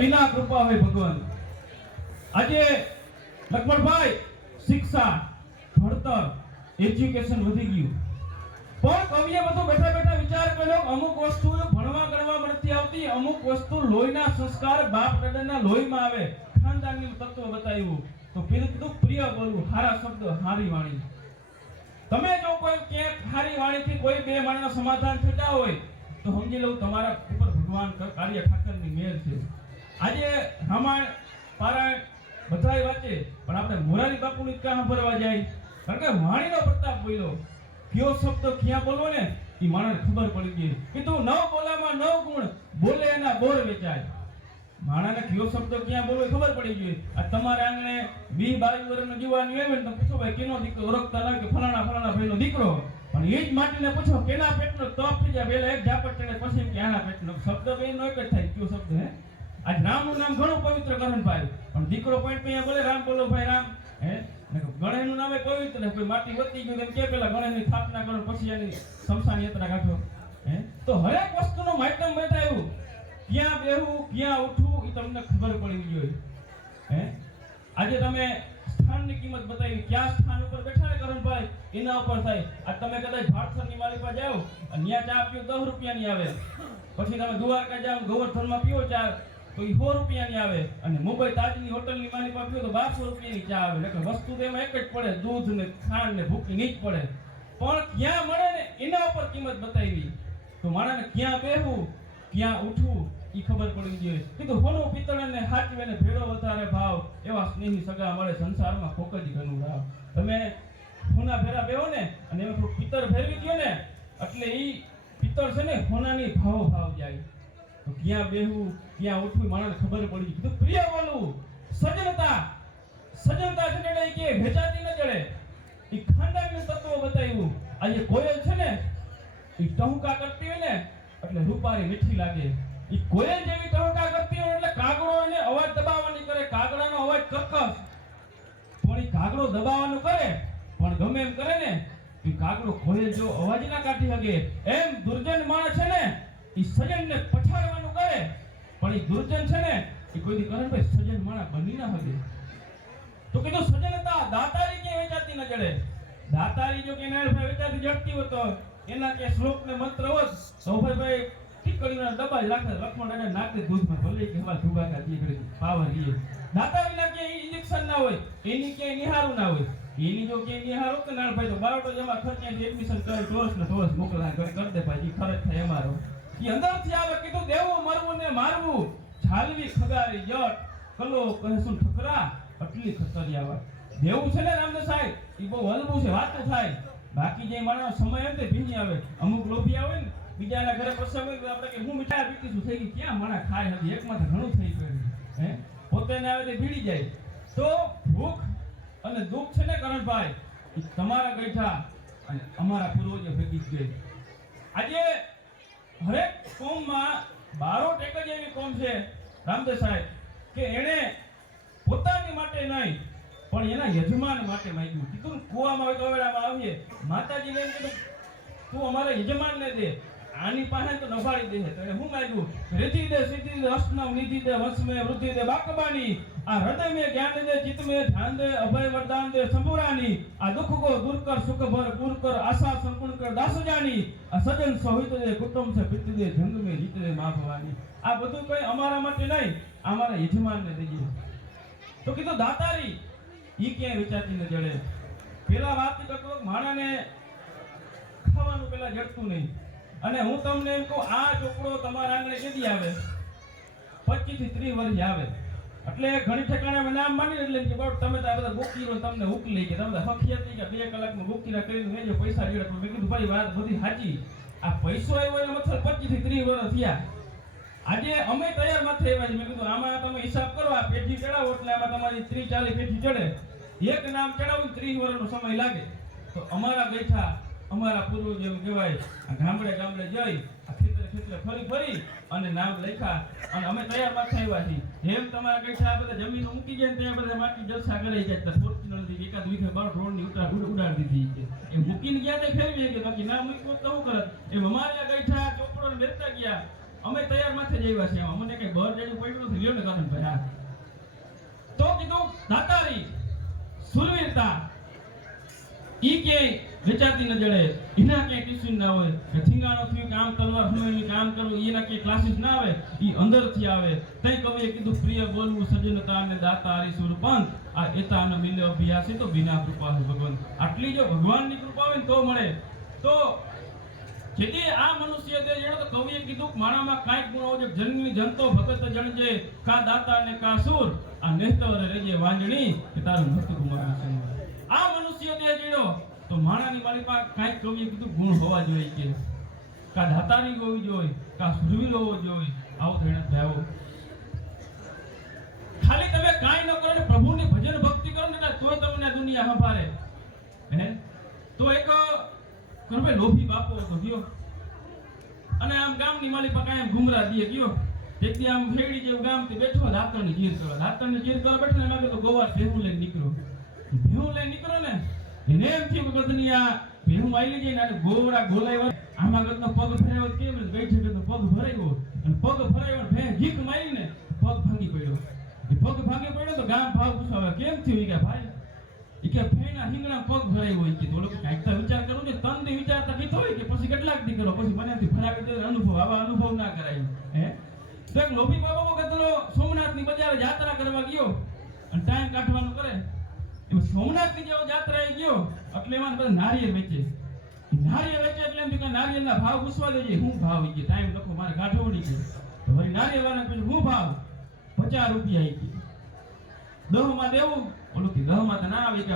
बिना कृपा है भगवान। आज लक्ष्मणभाई शिक्षा भणतर एज्युकेशन वधी गયું પણ કવિએ બધું બેઠા બેઠા વિચાર કર્યો અમુક વસ્તુ ભણવા ગણવામાં નથી આવતી અમુક વસ્તુ લોહીના સંસ્કાર બાપ દાદાના લોહીમાં આવે ખાનદાની તત્વ બતાવ્યું તો કીધું પ્રિય બોલવું હારા શબ્દ હારી વાણી તમે જો કોઈ કે હારી વાણીથી કોઈ બે માણસનું સમાધાન થતા હોય તો સમજી લો તમારા ઉપર ભગવાન કાર્ય ઠાકરની મેર છે। આજે રામાયણ પારાયણ બધાય વાંચે પણ આપણે મોરારી બાપુની ક્યાં સાંભળવા જાય કારણ કે વાણીનો પ્રતાપ બોલ્યો કયો શબ્દ ક્યાં બોલવો ને એ માણસને ખબર પડી ગઈ કીધું 9 બોલામાં 9 ગુણ બોલે એના બોર વેચાય માણસને કયો શબ્દ ક્યાં બોલવો ખબર પડી ગઈ। આ તમારા આંગણે 20-22 વર્ષનો જીવાની આવે ને તો પૂછો ભાઈ કેનો દીકરો ઓળખતા ન કે ફલાણા ફલાણા ભાઈનો દીકરો પણ એ જ માટીને પૂછો કેના પેટનો તપ થઈ જાય પેલા એક ઝાપટ ચડે પછી કે આના પેટનો શબ્દ બેનો એક જ થાય કયો શબ્દ હે આજ રામનું નામ ઘણું પવિત્ર કરણભાઈ પણ દીકરો પોઈન્ટ પે બોલે રામ બોલો ભાઈ રામ હે ગણેશનું નામ પવિત્ર કોઈ માટી વતી ગયું એમ કે પેલા ગણેશની સ્થાપના કરો પછી એની શમશાન યાત્રા કાઢો હે તો હરેક વસ્તુનો માધ્યમ બતાવ્યું ક્યાં બેહવું ક્યાં ઉઠવું એ તમને ખબર પડી જોઈએ હે આજે તમે સ્થાનની કિંમત બતાવી ક્યાં સ્થાન ઉપર બેઠા ને કરણભાઈ એના ઉપર થાય આ તમે કદાચ ભારતસરની માલિકા જાઓ અને ત્યાં ચા પીઓ 10 રૂપિયાની આવે પછી તમે દ્વારકા જાઓ ગોવર્ધનમાં પીઓ ચા તો એ 100 રૂપિયાની આવે અને મુંબઈ તાજની હોટલની માલિકા પીઓ તો 1200 રૂપિયાની ચા આવે એટલે વસ્તુ તો એમાં એક જ પડે દૂધ ને ખાંડ ને ભૂકી ની જ પડે પણ ક્યાં મળે ને એના ઉપર કિંમત બતાવી તો માણસને ક્યાં બેહવું ક્યાં ઉઠવું ઈ ખબર પડી જોઈએ કીધું હોનું પિત્તળને હાચવે ને ભેળો વધારે ભાવ એવા સ્નેહી સગા મળે સંસારમાં કોકજી ઘણું રાવ તમે હોના ભેરા બેહો ને અને એમાં થોડું પિત્તળ ફેરવી દયો ને એટલે ઈ પિત્તળ છે ને હોનાની ભાવ જાય તો ક્યાં બેહવું ક્યાં ઉઠવું માણસને ખબર પડી કીધું પ્રિય બોલવું સજનતા છે કે ભેચાતી ન જડે ઈ ખાનદાનનું તત્વ બતાવ્યું આજે કોયલ છે ને ઈ ટહુકા કરતી હોય ને એટલે રૂપારી મીઠી લાગે ઈ કોયલ જેવી ટહુકા કરતી હોય એટલે કાગડો એને અવાજ દબાવવાની કરે કાગડાનો અવાજ કર્કશ પણ ઈ કાગડો દબાવવાનું કરે પણ ગમે એમ કરે ને ઈ કાગડો કોયલ જો અવાજ ના કાઢી શકે એમ દુર્જન માણસ છે ને ઈ સજનને પછાડવાનું કરે પણ ઈ દુર્જન છે ને ઈ કોઈ દી કરે ભાઈ સજન માણસ બની ના શકે તો કીધું સજનતા દાતારી કે વેચાતી ન જડે દાતારી જો કે નાળભાઈ વેચાતી જડતી હોય તો એના કે શ્લોક ને મંત્ર હોત તો ભાઈ ટીકડીના દબાઈ રાખે લક્ષ્મણ એને નાખી દૂધમાં ભલે કે હવા ધુબાકા દી કરી પાવર લીએ દાતારી ના કે ઇન્જેક્શન ના હોય એની કે નિહારું ના હોય એની જો કે નિહારું કે નાળભાઈ તો બારોટો જમા ખર્ચાથી એડમિશન કરે ટોર્સ ને ટોર્સ મોકલા કરી દે ભાઈ ખર્ચ થાય અમારો ઈ અંદરથી આવે કીધું દેવું મરવું ને મારવું ઝાલવી ખગારી જટ કલો કહેશું ઠકરા આટલી ખતરિયા દેવું છે ને રામદેવ સાહેબ ઈ બહુ હલવું છે વાતો થાય બાકી જે માણસ સમય એમ તે ભીની આવે અમુક લોભી આવે ને બીજાના ઘરે પ્રસંગ હોય આપણે કે હું મીઠાઈ પીતીશું થઈ ગઈ ક્યાં માણા ખાય નથી એકમાં તો ઘણું થઈ ગયું હે પોતે ને આવે તે ભીડી જાય તો ભૂખ અને દુઃખ છે ને કરણભાઈ ઈ તમારા ગઈઠા અને અમારા પૂર્વજો ભેગી જ ગઈ આજે હરેક કોમમાં બારોટ એક જ એવી કોમ છે રામદેવ સાહેબ કે એને પોતાની માટે નહીં પણ એના યજમાન માટે માંગ્યું કીધું કુવામાં હોય તો વેળામાં આવીએ માતાજીને એમ કીધું તું અમારા યજમાનને દે આની પાસે તો નભાડી દે તો એને હું માંગ્યું રીતિ દે સિદ્ધિ દે અષ્ટમ નિધિ દે વંશ મે વૃદ્ધિ દે બાકબાની આ હૃદય મે જ્ઞાન દે ચિત્ત મે ધ્યાન દે અભય વરદાન દે સંપૂરાની આ દુઃખ કો દૂર કર સુખ ભર પૂર કર આશા સંપૂર્ણ કર દાસ જાની આ સજન સહિત દે કુટુંબ સે પિત દે જંગ મે જીત દે મા ભવાની આ બધું કઈ અમારા માટે નહીં અમારા યજમાનને દેજે તો કીધું દાતારી ઈ ક્યાં વિચારતી ન જડે પેલા વાત કરતો માણાને ખાવાનું પેલા જડતું નહીં અને હું તમને એમ કહું આ ચોપડો તમારા આંગણે કેદી આવે 25 થી 30 વર્ષ આવે એટલે ઘણી ઠેકાણે નામ માની એટલે કે બાપ તમે તો આ બધા બોકીરો તમને ઉકલી કે તમે હકિયાતી કે 2 કલાકમાં બોકીરા કરીને મેજો પૈસા જોડે પણ મેં કીધું ભાઈ વાત બધી સાચી આ પૈસો આવ્યો એનો મતલબ 25 થી 30 વર્ષ થયા આજે અમે તૈયાર માં થયા છે મેં કીધું આમાં તમે હિસાબ કરો આ પેઢી ચડાવો એટલે આમાં તમારી 30-40 પેઢી ચડે એક નામ ચડાવું 30 વર્ષનો સમય લાગે તો અમારા બેઠા અમારા પૂર્વજો એમ કહેવાય આ ગામડે ગામડે જઈ આ ખેતરે ફરી અને નામ લખ્યા અને અમે તૈયાર માં થયા છીએ જેમ તમારા બેઠા બધા જમીન મૂકી જાય ત્યાં બધા માટી જલસા કરે જાય તો ફોર્ચ્યુનર થી એકાદ વીઘે બાર રોડ ની ઉડાડી દીધી છે એ મૂકીને ગયા તે ફેરવી કે બાકી ના મૂક્યો તો શું કરત એમ અમારા બેઠા ચોપડો બેસતા ગયા અમે તૈયાર માથે જ આવ્યા છે, અમને કઈ બહાર જવું પડ્યું નથી, લ્યો ને કરણભાઈ. હા તો કીધું દાતારી સુરવીરતા ઈ કે વિચારતી ન જડે, એના કે ટ્યુશન ના હોય, થીંગાણો થયું કામ તલવાર હમેની કામ કરવું, એના કે ક્લાસીસ ના આવે, ઈ અંદરથી આવે. તઈ કવિએ કીધું પ્રિય બોલવું સજ્જનતા ને દાતારી સુરપંત, આ એતાનો મિલ્ય અભ્યાસી તો બિના કૃપા ભગવાન. આટલી જો ભગવાનની કૃપા હોય ને તો મળે. તો જેથી આ મનુષ્ય તે જેનો તો કવિએ કીધું માણામાં કાંઈક ગુણ હોય, જન્મી જનતો ભગત જણજે, કા દાતા ને કા સુર, આ નેતવરે રેજે વાંજણી કે તારું મત ગુમાવી છે. આ મનુષ્ય તે જેનો તો માણાની વાળી પાસે કાંઈક કવિએ કીધું ગુણ હોવા જોઈએ, કે કા દાતારી હોવી જોઈએ, કા સુરવીર હોવો જોઈએ. આવો ધેણત ભાવો, ખાલી તમે કાંઈ ન કરો ને પ્રભુની ભજન ભક્તિ કરો ને તોય તમને આ દુનિયા સંભાળે. હે તો એક કરવે લોભી બાપો હતો ગયો, અને આમ ગામની માલી પાસે કાયમ ઘુમરા દીએ ગયો. એક દી આમ ફેડી જેવું ગામથી બેઠો, દાતણની જીર કરવા બેઠો ને એમાં તો ગોવાર ભેહું લઈને નીકળ્યો. ભેહું લઈને નીકળ્યો ને એને એમ થયું કે કદની આ ભેહું આવી જાય ને ગોવડા ગોલાવ્યો, આમાં કદનો પગ ફેરાવ્યો કેમ ને ગઈ છે તો પગ ભરાયો, અને પગ ભરાયો ને ભે જીક મારી ને પગ ભાંગી પડ્યો. એ પગ ભાંગી પડ્યો તો ગામ ભાવ પૂછાવે કેમ થયું? કે ભાઈ ઈ કે ફેના હિંગણા પગ ભરાયો હોય. કે થોડો કાંઈક તો વિચાર કરું ને, તન દી વિચારતા કીધો હોય કે પછી કેટલાક દી કરો, પછી મનેથી ભરાવી દે અનુભવ, આવા અનુભવ ના કરાય. હે તો એક લોભી બાબા કદનો સોમનાથની બજારે યાત્રા કરવા ગયો, અને ટાઈમ કાઢવાનું કરે. એમાં સોમનાથની જેવો યાત્રાએ ગયો એટલે એમાં બધા નારિયેળ વેચે. નારિયેળ વેચે એટલે એમ કે નારિયેળના ભાવ પૂછવા દેજે, શું ભાવ? ઈ કે ટાઈમ લખો મારે કાઢવો નહીં. કે તો વળી નારિયેળ વાળાને પૂછ્યું શું ભાવ? 50 રૂપિયા. ઈ કે 10 માં દેવું? ઓલું કે 10 માં તો ના આવે કે